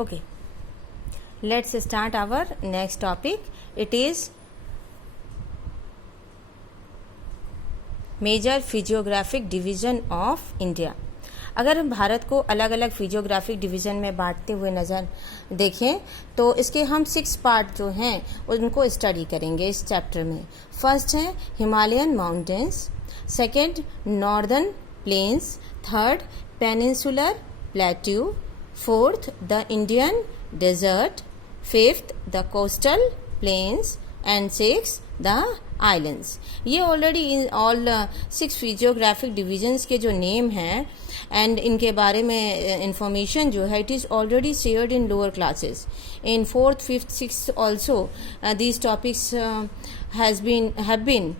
Okay, let's start our next topic. It is major physiographic division of India. अगर हम भारत को अलग अलग फिजियोग्राफिक डिवीज़न में बांटते हुए नज़र देखें तो इसके हम 6 पार्ट जो हैं उनको स्टडी करेंगे इस चैप्टर में। फर्स्ट है Himalayan mountains, second northern plains, third peninsular plateau, fourth the Indian desert, fifth the coastal plains and six the islands. ये already in all 6 physiographic divisions के जो नेम हैं एंड इनके बारे में इंफॉर्मेशन जो है it is already shared in lower classes in 4th, 5th, 6th also these topics have been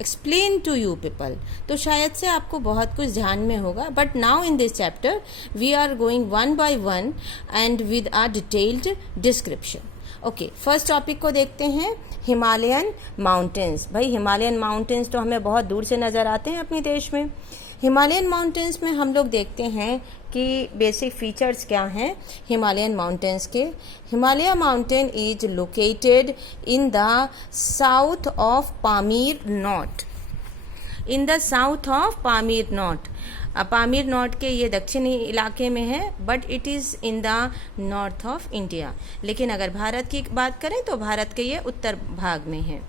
explain to you people. तो शायद से आपको बहुत कुछ ध्यान में होगा, but now in this chapter we are going one by one and with a detailed description. Okay, first topic को देखते हैं, हिमालयन माउंटेन्स। भाई हिमालयन माउंटेन्स तो हमें बहुत दूर से नज़र आते हैं अपने देश में। हिमालयन माउंटेन्स में हम लोग देखते हैं कि बेसिक फीचर्स क्या हैं हिमालयन माउंटेन्स के। Himalaya mountain is located in the south of Pamir not, in the south of Pamir not. Pamir not के ये दक्षिणी इलाके में है, but it is in the north of India. लेकिन अगर भारत की बात करें तो भारत के ये उत्तर भाग में है।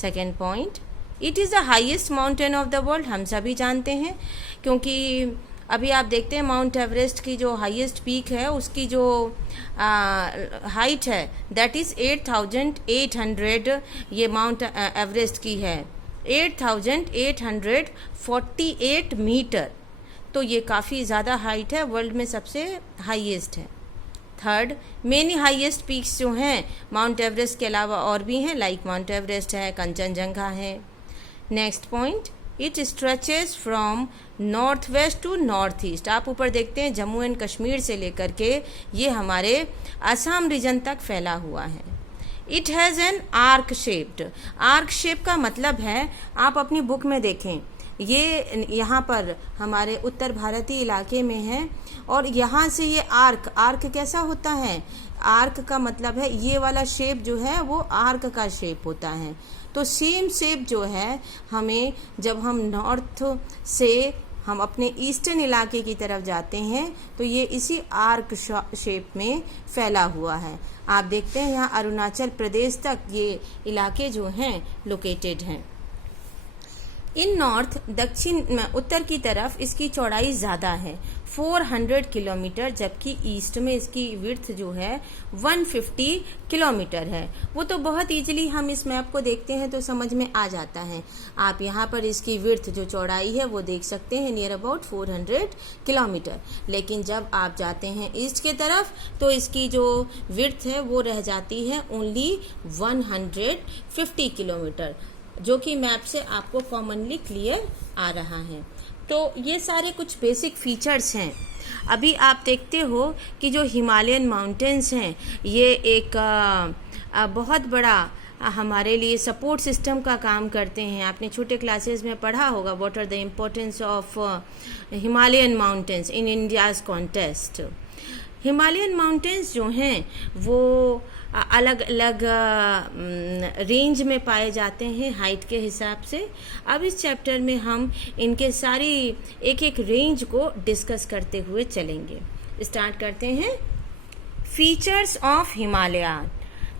Second point, it is the highest mountain of the world. हम सभी जानते हैं क्योंकि अभी आप देखते हैं माउंट एवरेस्ट की जो हाईएस्ट पीक है उसकी जो हाइट है दैट इज़ 8,800, ये माउंट एवरेस्ट की है 8,848 मीटर। तो ये काफ़ी ज़्यादा हाइट है, वर्ल्ड में सबसे हाईएस्ट है। थर्ड, मेनी हाईएस्ट पीक्स जो हैं माउंट एवरेस्ट के अलावा और भी हैं, लाइक माउंट एवरेस्ट है, कंचनजंगा है। Next point, it stretches from north west to north east. आप ऊपर देखते हैं जम्मू एंड कश्मीर से लेकर के ये हमारे असम रीजन तक फैला हुआ है। It has an arc shaped. Arc shape का मतलब है, आप अपनी बुक में देखें, ये यहाँ पर हमारे उत्तर भारतीय इलाके में है और यहाँ से ये आर्क कैसा होता है, आर्क का मतलब है ये वाला शेप जो है वो आर्क का शेप होता है। तो सेम शेप जो है हमें जब हम नॉर्थ से हम अपने ईस्टर्न इलाके की तरफ जाते हैं तो ये इसी आर्क शेप में फैला हुआ है। आप देखते हैं यहाँ अरुणाचल प्रदेश तक ये इलाके जो हैं लोकेटेड हैं। इन नॉर्थ दक्षिण उत्तर की तरफ इसकी चौड़ाई ज़्यादा है 400 किलोमीटर, जबकि ईस्ट में इसकी विड्थ जो है 150 किलोमीटर है। वो तो बहुत ईजिली हम इस मैप को देखते हैं तो समझ में आ जाता है। आप यहाँ पर इसकी विड्थ जो चौड़ाई है वो देख सकते हैं नियर अबाउट 400 किलोमीटर। लेकिन जब आप जाते हैं ईस्ट के तरफ तो इसकी जो विड्थ है वो रह जाती है ओनली 150 किलोमीटर, जो कि मैप से आपको कॉमनली क्लियर आ रहा है। तो ये सारे कुछ बेसिक फीचर्स हैं। अभी आप देखते हो कि जो हिमालयन माउंटेन्स हैं ये एक बहुत बड़ा हमारे लिए सपोर्ट सिस्टम का काम करते हैं। आपने छोटे क्लासेस में पढ़ा होगा what are the importance of Himalayan mountains in India's contest. Himalayan mountains जो हैं वो अलग अलग रेंज में पाए जाते हैं हाइट के हिसाब से। अब इस चैप्टर में हम इनके सारी एक एक रेंज को डिस्कस करते हुए चलेंगे। स्टार्ट करते हैं फीचर्स ऑफ हिमालय।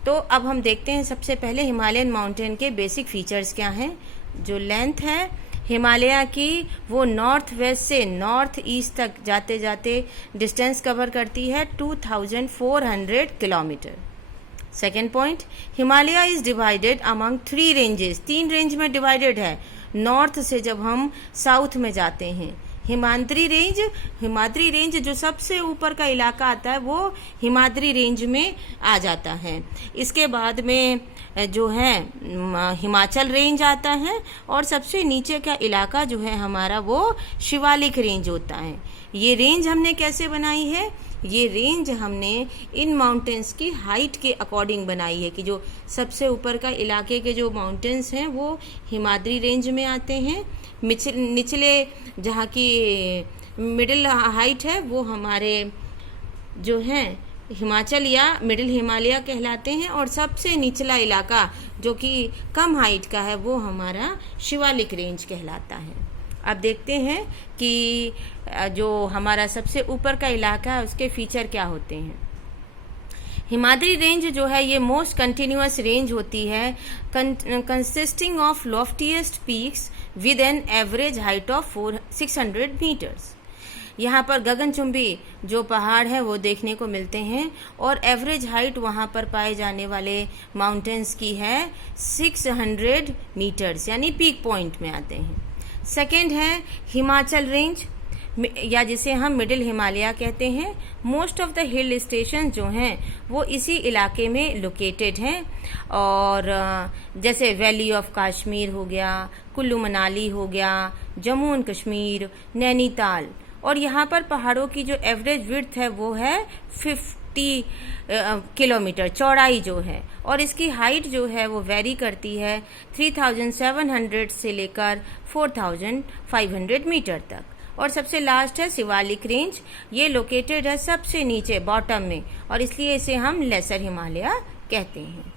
तो अब हम देखते हैं सबसे पहले हिमालयन माउंटेन के बेसिक फीचर्स क्या हैं। जो लेंथ है हिमालय की वो नॉर्थ वेस्ट से नॉर्थ ईस्ट तक जाते जाते डिस्टेंस कवर करती है 2400 kilometre. Second point, Himalaya is divided among 3 ranges. 3 range में डिवाइडेड है। नॉर्थ से जब हम साउथ में जाते हैं हिमाद्री रेंज जो सबसे ऊपर का इलाका आता है वो हिमाद्री रेंज में आ जाता है। इसके बाद में जो है हिमाचल रेंज आता है और सबसे नीचे का इलाका जो है हमारा वो शिवालिक रेंज होता है। ये रेंज हमने कैसे बनाई है, ये रेंज हमने इन माउंटेन्स की हाइट के अकॉर्डिंग बनाई है कि जो सबसे ऊपर का इलाके के जो माउंटेन्स हैं वो हिमाद्री रेंज में आते हैं। निचले जहाँ की मिडिल हाइट है वो हमारे जो हैं हिमाचल या मिडिल हिमालय कहलाते हैं, और सबसे निचला इलाका जो कि कम हाइट का है वो हमारा शिवालिक रेंज कहलाता है। अब देखते हैं कि जो हमारा सबसे ऊपर का इलाका है उसके फीचर क्या होते हैं। हिमाद्री रेंज जो है ये मोस्ट कंटिन्यूअस रेंज होती है, consisting of loftiest peaks with an average height of 600 metres. यहाँ पर गगनचुंबी जो पहाड़ है वो देखने को मिलते हैं, और एवरेज हाइट वहाँ पर पाए जाने वाले माउंटेन्स की है 600 मीटर्स, यानी पीक पॉइंट में आते हैं। सेकेंड है हिमाचल रेंज, या जिसे हम मिडिल हिमालय कहते हैं। Most of the hill station जो हैं वो इसी इलाके में लोकेटेड हैं, और जैसे वैली ऑफ कश्मीर हो गया, कुल्लू मनाली हो गया, जम्मू एंड कश्मीर, नैनीताल। और यहाँ पर पहाड़ों की जो एवरेज विड्थ है वो है 50 किलोमीटर चौड़ाई जो है, और इसकी हाइट जो है वो वेरी करती है 3700 से लेकर 4500 मीटर तक। और सबसे लास्ट है शिवालिक रेंज, ये लोकेटेड है सबसे नीचे बॉटम में, और इसलिए इसे हम लेसर हिमालय कहते हैं।